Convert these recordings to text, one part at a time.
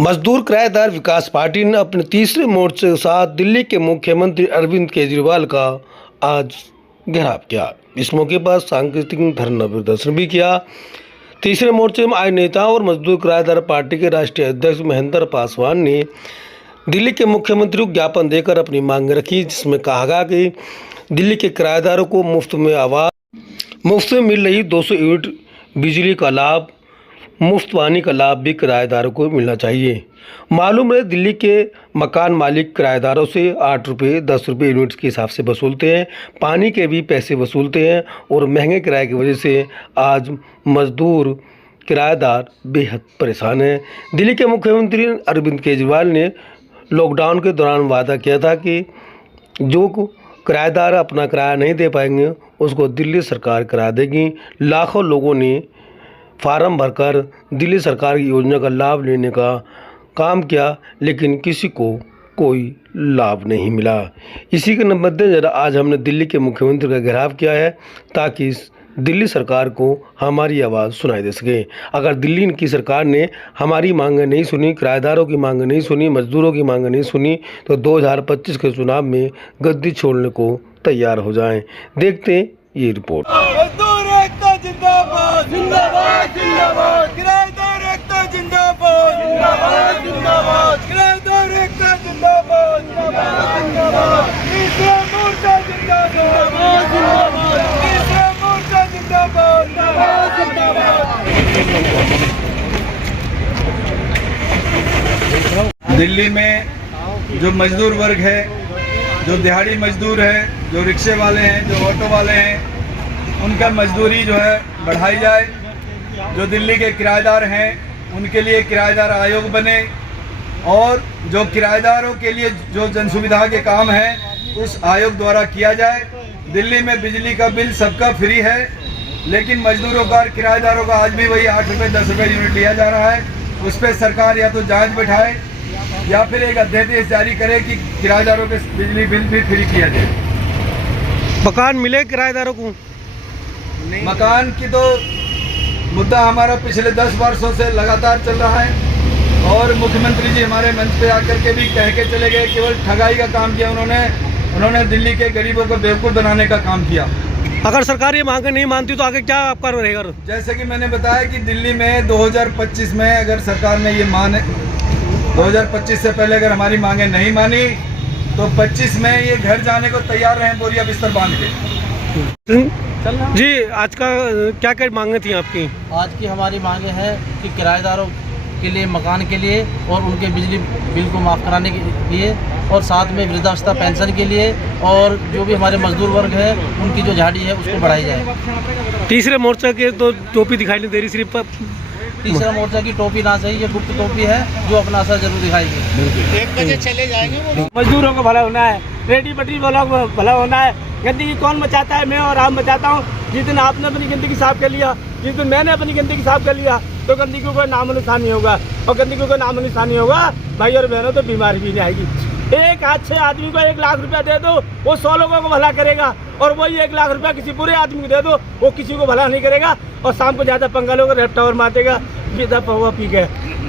मजदूर किराएदार विकास पार्टी ने अपने तीसरे मोर्चे के साथ दिल्ली के मुख्यमंत्री अरविंद केजरीवाल का आज घेराव किया। इस मौके पर सांकेतिक धरना प्रदर्शन भी किया। तीसरे मोर्चे में आए नेताओं और मजदूर किराएदार पार्टी के राष्ट्रीय अध्यक्ष महेंद्र पासवान ने दिल्ली के मुख्यमंत्री को ज्ञापन देकर अपनी मांग रखी, जिसमें कहा गया कि दिल्ली के किराएदारों को मुफ्त में मिल रही 200 यूनिट बिजली का लाभ, मुफ्त पानी का लाभ भी किराएदारों को मिलना चाहिए। मालूम है, दिल्ली के मकान मालिक किराएदारों से 8 रुपये 10 रुपये यूनिट के हिसाब से वसूलते हैं, पानी के भी पैसे वसूलते हैं और महंगे किराए की वजह से आज मजदूर किराएदार बेहद परेशान हैं। दिल्ली के मुख्यमंत्री अरविंद केजरीवाल ने लॉकडाउन के दौरान वादा किया था कि जो किराएदार अपना किराया नहीं दे पाएंगे उसको दिल्ली सरकार किराया देगी। लाखों लोगों ने फार्म भरकर दिल्ली सरकार की योजना का लाभ लेने का काम किया, लेकिन किसी को कोई लाभ नहीं मिला। इसी के मद्देनजर आज हमने दिल्ली के मुख्यमंत्री का घेराव किया है, ताकि दिल्ली सरकार को हमारी आवाज़ सुनाई दे सके। अगर दिल्ली की सरकार ने हमारी मांगें नहीं सुनी, किराएदारों की मांगें नहीं सुनी, मजदूरों की मांगें नहीं सुनी, तो 2025 के चुनाव में गद्दी छोड़ने को तैयार हो जाएं। देखते हैं ये रिपोर्ट। मजदूर एकता जिंदाबाद जिंदाबाद जिंदाबाद, किराएदार एकता जिंदाबाद जिंदाबाद जिंदाबाद, किराएदार एकता जिंदाबाद जिंदाबाद जिंदाबाद, तीसरा मोर्चा जिंदाबाद जिंदाबाद, तीसरा मोर्चा जिंदाबाद जिंदाबाद जिंदाबाद। दिल्ली में जो मजदूर वर्ग है, जो दिहाड़ी मजदूर है, जो रिक्शे वाले हैं, जो ऑटो वाले हैं, उनका मजदूरी जो है बढ़ाई जाए। जो दिल्ली के किराएदार हैं उनके लिए किराएदार आयोग बने और जो किराएदारों के लिए जो जन सुविधा के काम हैं उस आयोग द्वारा किया जाए। दिल्ली में बिजली का बिल सबका फ्री है, लेकिन मजदूरों का और किराएदारों का आज भी वही 8 रुपये 10 रुपये यूनिट लिया जा रहा है। उस पर सरकार या तो जांच बैठाए या फिर एक अध्यादेश जारी करे कि किराएदारों के बिजली बिल भी फ्री किया जाए। मकान मिले किराएदारों को? मकान की तो मुद्दा हमारा पिछले 10 वर्षों से लगातार चल रहा है और मुख्यमंत्री जी हमारे मंच पे आकर के भी कह के चले गए, केवल ठगाई का काम किया उन्होंने दिल्ली के गरीबों को बेवकूफ़ बनाने का काम किया। अगर सरकार ये मांगे नहीं मानती तो आगे क्या आपका रहेगा? जैसे कि मैंने बताया कि दिल्ली में 2025 में अगर सरकार ने ये 2025 से पहले अगर हमारी मांगे नहीं मानी तो 25 में ये घर जाने को तैयार रहे बोरिया बिस्तर बांध के। जी, आज का क्या क्या मांगे थी आपकी? आज की हमारी मांगे हैं कि किराएदारों के लिए मकान के लिए और उनके बिजली बिल को माफ़ कराने के लिए और साथ में वृद्धावस्था पेंशन के लिए और जो भी हमारे मजदूर वर्ग है उनकी जो झाड़ी है उसको बढ़ाई जाए। तीसरे मोर्चा के तो टोपी दिखाई नहीं दे रही, सिर्फ तीसरा मोर्चा की टोपी ना सही, ये गुप्त टोपी है जो अपना असर जरूर दिखाएगी। 1 बजे चले जाएंगे। मजदूरों को भला होना है, रेडी पटरी वालों को भला होना है। गंदगी कौन बचाता है? मैं और आप बचाता हूँ। जिस दिन आपने अपनी गंदगी साफ कर लिया, जिस दिन मैंने अपनी गंदगी साफ कर लिया, तो गंदगी को कोई नामो निशान नहीं होगा और गंदगी को कोई नामो निशान नहीं होगा भाई और बहनों, तो बीमारी भी नहीं आएगी। एक अच्छे आदमी को 1 लाख रुपया दे दो, वो 100 लोगों को भला करेगा, और वही 1 लाख रुपया किसी बुरे आदमी को दे दो, वो किसी को भला नहीं करेगा और शाम को ज़्यादा पंगा लोग रेप टावर मारेगा सीधा पहुआ पी के।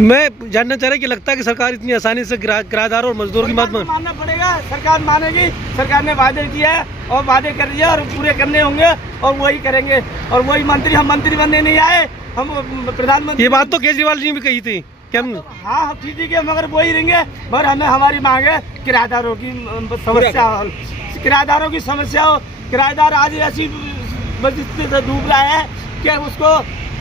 मैं जानना चाह रहा कि लगता है कि सरकार इतनी आसानी से किराएदार और मजदूर की बात मानना पड़ेगा। सरकार मानेगी, सरकार ने वादे किए हैं और वादे कर दिए और पूरे करने होंगे और वही करेंगे। और वही मंत्री, हम मंत्री बनने नहीं आए, हम प्रधानमंत्री। ये बात तो केजरीवाल जी ने भी कही थी कि हम हाँ ठीक है, मगर वही रहेंगे। मगर हमें हमारी मांग है किराएदारों की समस्या, किराएदारों की समस्या हो। किराएदार आज ऐसी स्थिति से डूब रहा है कि उसको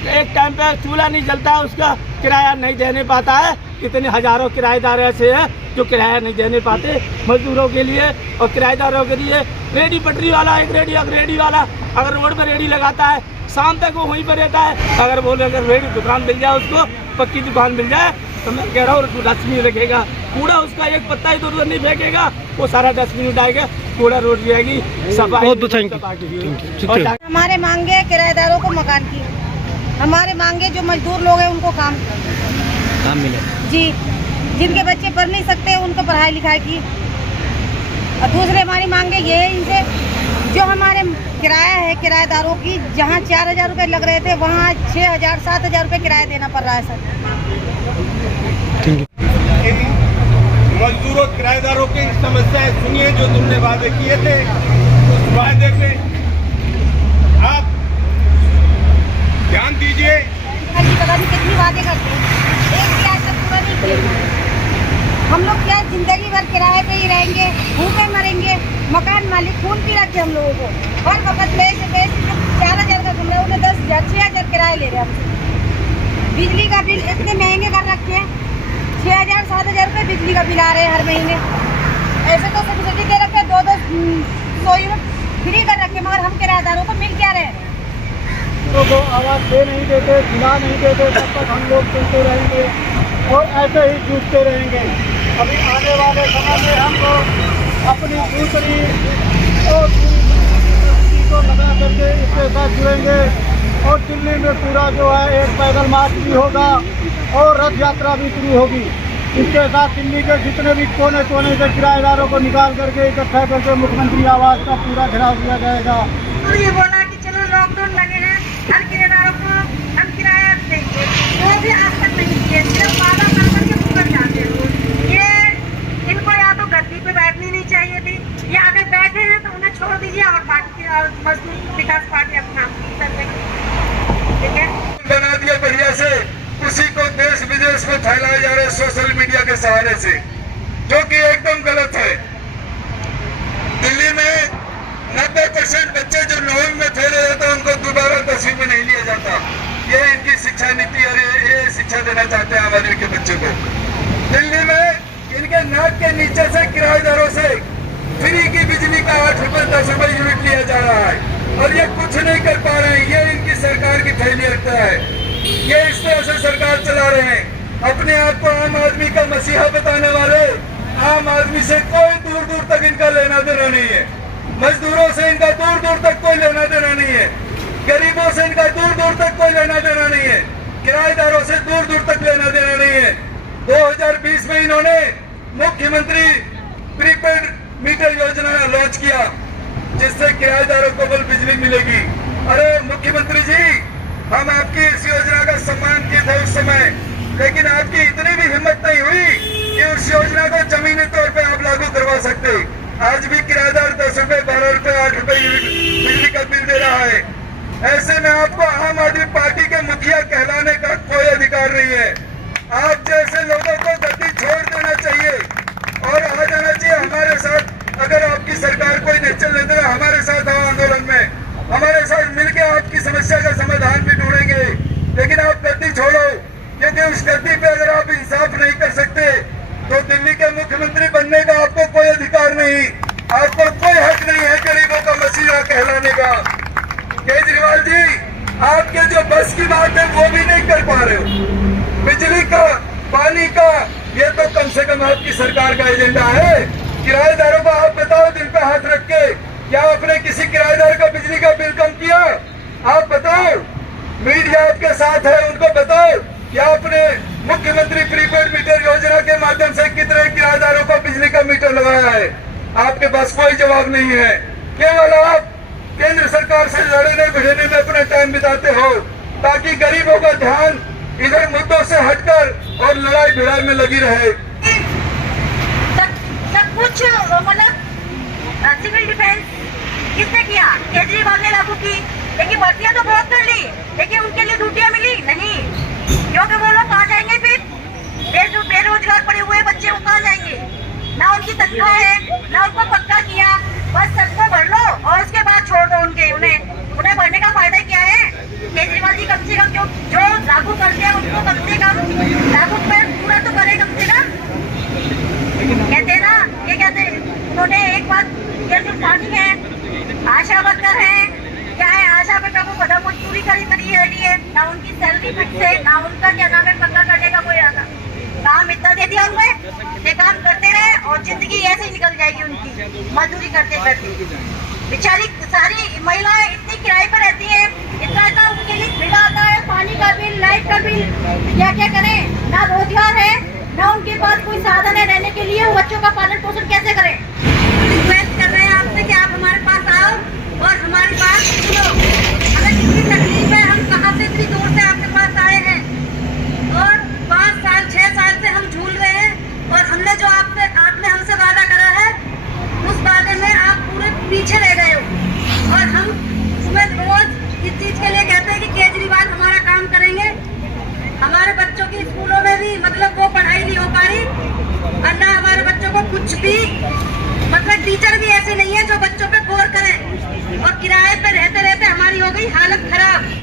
एक टाइम पे चूल्हा नहीं जलता है, उसका किराया नहीं देने पाता है। इतने हजारों किराएदार ऐसे हैं जो किराया नहीं देने पाते मजदूरों के लिए और किराएदारों के लिए। रेडी पटरी वाला, एक रेडी वाला अगर रोड पर रेडी लगाता है, शाम तक वो वहीं पर रहता है। अगर बोले अगर रेडी दुकान मिल जाए, उसको पक्की दुकान मिल जाए, तो मैं कह रहा हूँ डस्टबिन रखेगा, कूड़ा उसका एक पत्ता ही तो नहीं फेंकेगा, वो सारा डस्टबिन उठाएगा, कूड़ा रोड जाएगी, सफाई। बहुत थैंक यू। हमारे मांगे किराएदारों को मकान की, हमारे मांगे जो मजदूर लोग हैं उनको काम मिले जी, जिनके बच्चे पढ़ नहीं सकते उनको पढ़ाई लिखाई की। और दूसरे हमारी मांगे ये है इनसे, जो हमारे किराया है किराएदारों की, जहाँ 4000 रुपये लग रहे थे वहाँ 6000 7000 रुपये किराया देना पड़ रहा है सर। Thank you. मजदूरों किराएदारों की समस्याएं सुनिए जो तुमने वादे किए थे। उस वादे पे आप ध्यान दीजिए। पता नहीं कितनी वादे करते हैं, एक भी आज तक पूरा नहीं किया। हम लोग क्या जिंदगी भर किराए पे ही रहेंगे, भूखे मरेंगे। मकान मालिक खून पी रखे हम लोगों को, हर वक्त पैसे 4,000 का कमरा, उन्हें 10,000 6,000 किराए ले रहे हैं हमसे। बिजली का बिल इतने महंगे कर रखे हैं, 6,000 7,000 रुपये बिजली का बिल आ रहे हैं हर महीने। ऐसे तो सब्सिडी दे रखे, 2-2 यूनिट फ्री कर रखे, मगर हम किराएदारों को मिल क्या रहे हैं। तो वो आवाज़ दे नहीं देते, दिला नहीं देते, तब तक हम लोग सुनते रहेंगे और ऐसे ही जूझते रहेंगे। अभी आने वाले समय में हम लोग अपनी दूसरी और को लगा करके इसके साथ जुड़ेंगे और दिल्ली में पूरा जो है एक पैदल मार्च भी होगा और रथ यात्रा भी शुरू होगी। इसके साथ दिल्ली के जितने भी कोने कोने से किराएदारों को निकाल करके इकट्ठा करके मुख्यमंत्री आवास का पूरा घेराव किया जाएगा। तो ये बोला कि चलो लॉकडाउन लगे हैं, हर किराएदारों को हम किराया देंगे, वो भी आज तक नहीं किए, सिर्फ वादा कर करके मुकर जाते हैं। ये इनको या तो गद्दी पे बैठनी नहीं चाहिए थी, या अगर बैठे हैं तो उन्हें छोड़ दीजिए और पार्टी मजदूर विकास पार्टी अपना कर देगी। ठीक है, बना दिया बढ़िया से, उसी को देश विदेश में फैलाया जा रहा है सोशल मीडिया के सहारे से, जो कि एकदम गलत है। दिल्ली में 90% बच्चे जो 9वीं में फेल हो जाते हैं उनको दोबारा 10वीं में नहीं लिया जाता। ये इनकी शिक्षा नीति और ये शिक्षा देना चाहते हैं आम आदमी के बच्चों को। दिल्ली में इनके नाक के नीचे से किराएदारों से फ्री की बिजली का 8 रुपए 10 रुपए यूनिट लिया जा रहा है और ये कुछ नहीं कर पा रहे हैं। ये इनकी सरकार की फेलियर है। ये इस तरह से सरकार चला रहे हैं। अपने आप को आम आदमी का मसीहा बताने वाले आम आदमी से कोई दूर दूर तक इनका लेना देना नहीं है। मजदूरों से इनका दूर दूर तक कोई लेना देना नहीं है। गरीबों से इनका दूर दूर तक कोई लेना देना नहीं है। किराएदारों से दूर दूर तक लेना देना नहीं है। 2020 में इन्होंने मुख्यमंत्री प्रीपेड मीटर योजना लॉन्च किया, जिससे किराएदारों को बल बिजली मिलेगी। अरे मुख्यमंत्री जी, हम आपकी इस योजना का सम्मान किए थे उस समय, लेकिन आपकी इतनी भी हिम्मत नहीं हुई कि उस योजना को जमीनी तौर पे आप लागू करवा सकते। आज भी किराएदार 10 रुपए 12 रुपए 8 रुपए बिजली का बिल दे रहा है। ऐसे में आपको आम आदमी पार्टी के मुखिया कहलाने का कोई अधिकार नहीं है। आप जैसे लोगों को गद्दी छोड़ देना चाहिए और आ जाना चाहिए हमारे साथ। अगर आपकी सरकार कोई नहीं चलने देगा, हमारे साथ आओ आंदोलन में, हमारे साथ मिलकर आपकी समस्या का समाधान भी ढूंढेंगे। लेकिन आप गद्दी छोड़ो, क्योंकि उस गद्दी पे अगर आप इंसाफ नहीं कर सकते तो दिल्ली के मुख्यमंत्री बनने का आपको कोई अधिकार नहीं, आपको कोई हक नहीं है गरीबों का मसीहा कहलाने का। केजरीवाल जी, आपके जो बस की बात है वो भी नहीं कर पा रहे हो। बिजली का, पानी का, ये तो कम से कम आपकी सरकार का एजेंडा है। किराएदारों को आप बताओ दिल पे हाथ रख के, क्या आपने किसी किराएदार का बिजली का बिल कम किया? आप बताओ, मीडिया आपके साथ है, उनको बताओ क्या आपने मुख्यमंत्री प्रीपेड मीटर योजना के माध्यम से कितने किराएदारों को बिजली का मीटर लगाया है? आपके पास कोई जवाब नहीं है। केवल आप केंद्र सरकार से लड़ने भिड़ने में अपना टाइम बिताते हो, ताकि गरीबों का ध्यान इधर मुद्दों से हटकर और लड़ाई भिड़ाई में लगी रहे। सब कुछ मतलब सिविल डिफेंस किसने किया? केजरीवाल ने लागू की, लेकिन भर्तियां तो बहुत कर ली, लेकिन उनके लिए ड्यूटियां मिली नहीं। क्योंकि वो लोग कहाँ जाएंगे फिर? बेरोजगार पड़े हुए बच्चे वो कहाँ जाएंगे? ना उनकी तनख्वाह है, ना उनको पक्का किया, बस सबको भर लो और उसके बाद छोड़ दो उन्हें भरने का फायदा क्या है? केजरीवाल जी कम से कम जो लागू करते हैं उनको कम से कम लागू पर पूरा तो करे कम से कम। कहते हैं ना, ये कहते उन्होंने एक बात ये जो पानी है, आशा वर्कर है, क्या है आशा वर्कर को पता मजदूरी करी है, ना उनकी सैलरी फिक्स है, ना उनका क्या नाम है पक्का करने का कोई आता काम इतना दे दिया उन्हें, ये काम करते रहे और जिंदगी ऐसे ही निकल जाएगी उनकी मजदूरी करते करते। बेचारी सारी महिलाएं इतनी किराए पर रहती हैं, इतना उनके लिए बिल आता है, पानी का बिल, लाइट का बिल, क्या क्या करें? ना रोजगार है, ना उनके पास कोई साधन है रहने के लिए, बच्चों का पालन पोषण कैसे करें? रिक्वेस्ट कर रहे हैं आपसे कि आप हमारे पास आओ और